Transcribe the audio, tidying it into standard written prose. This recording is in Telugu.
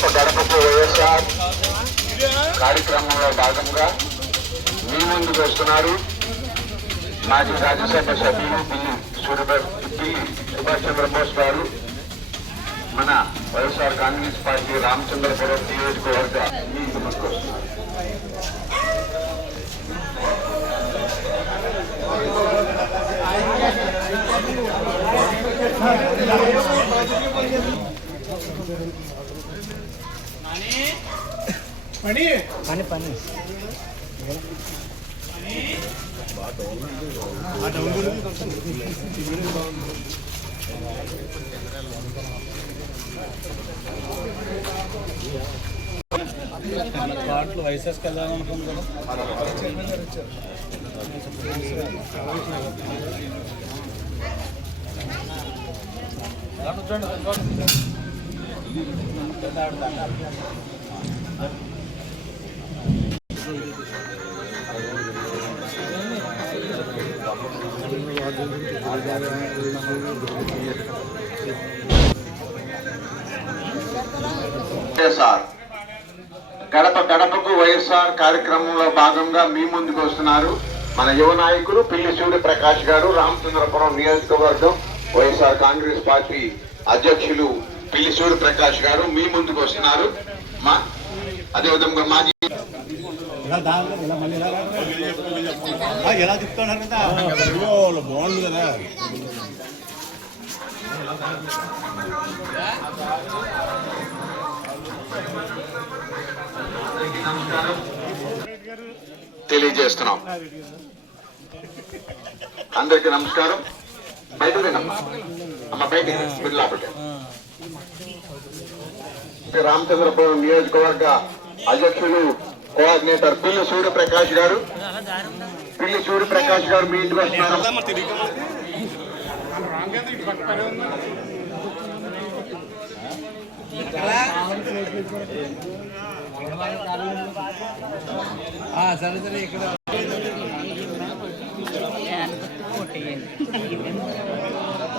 గడప గడపకు వైఎస్ఆర్ కార్యక్రమంలో భాగంగా మీ ముందుకు వస్తున్నారు మాజీ రాజ్యసభ సభ్యులు పిల్లి సుభాష్ చంద్రబోస్ గారు. మన వైఎస్ఆర్ కాంగ్రెస్ పార్టీ రామచంద్రపురం నియోజకవర్గ మీ ముందుకు వస్తున్నారు. పని పాటలు వైఎస్ఆర్కి వెళ్ళాలనుకుంటున్నాం గడప గడపకు వైఎస్ఆర్ కార్యక్రమంలో భాగంగా మీ ముందుకు వస్తున్నారు మన యువ నాయకులు పిల్లి సూర్యప్రకాష్ గారు. రామచంద్రపురం నియోజకవర్గం వైఎస్ఆర్ కాంగ్రెస్ పార్టీ అధ్యక్షులు పిల్లి సూర్యప్రకాష్ గారు మీ ముందుకు వస్తున్నారు. అదేవిధంగా మాజీ ఎలా చెప్తున్నారు కదా బాగుంది కదా. తెలియజేస్తున్నాం. అందరికీ నమస్కారం. బయటదేనమ్మా అమ్మ బయట రామచంద్రపురం నియోజకవర్గ అధ్యక్షులు కోఆర్డినేటర్ పిల్లి సూర్యప్రకాష్ గారు. పిల్లి సూర్యప్రకాష్ గారు మీ ఇంటికి వస్తున్నారు. సరే సరే ఇక్కడ